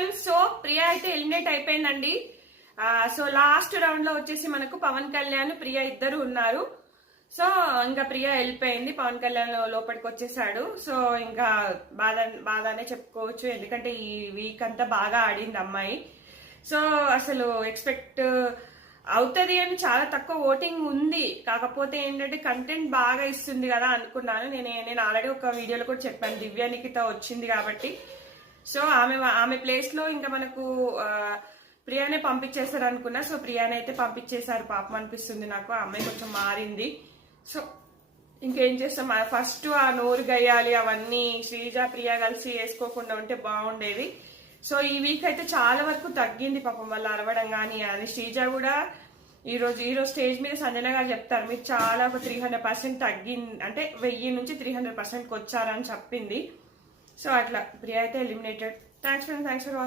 Everyone. So Priya అయితే eliminate అయిపోయిందండి. So last round లో వచ్చేసి మనకు పవన్ కళ్యాణ్ ప్రియా ఇద్దరు ఉన్నారు. సో ఇంకా ప్రియా వెళ్ళిపోయింది, పవన్ కళ్యాణ్ లోపలికి వచ్చేసాడు. సో ఇంకా బాధనే చెప్పుకోవచ్చు, ఎందుకంటే ఈ వీక్ అంతా బాగా ఆడింది అమ్మాయి. సో అసలు ఎక్స్పెక్ట్ అవుతుంది అని చాలా తక్కువ ఓటింగ్ ఉంది. కాకపోతే ఏంటంటే కంటెంట్ బాగా ఇస్తుంది కదా అనుకున్నాను. నేను ఆల్రెడీ ఒక వీడియోలో కూడా చెప్పాను, దివ్య నిఖిత వచ్చింది కాబట్టి. సో ఆమె ప్లేస్ లో ఇంకా మనకు ప్రియానే పంపించేస్తారు అనుకున్నా. సో ప్రియానే అయితే పంపించేశారు. పాపం అనిపిస్తుంది నాకు, ఆ అమ్మాయి కొంచెం మారింది. సో ఇంకేం చేస్తాం, ఫస్ట్ ఆ నోరు గయ్యాలి అవన్నీ శ్రీజ ప్రియా కలిసి వేసుకోకుండా ఉంటే బాగుండేది. సో ఈ వీక్ అయితే చాలా వరకు తగ్గింది పాపం వాళ్ళు అరవడం కానీ. అది శ్రీజ కూడా ఈరోజు స్టేజ్ మీద సంజన గారు చెప్తారు, మీరు చాలా ఒక 300% తగ్గింది, అంటే 1000 నుంచి 300%కి వచ్చారని చెప్పింది. సో అట్లా ప్రియా అయితే ఎలిమినేటెడ్. Thanks for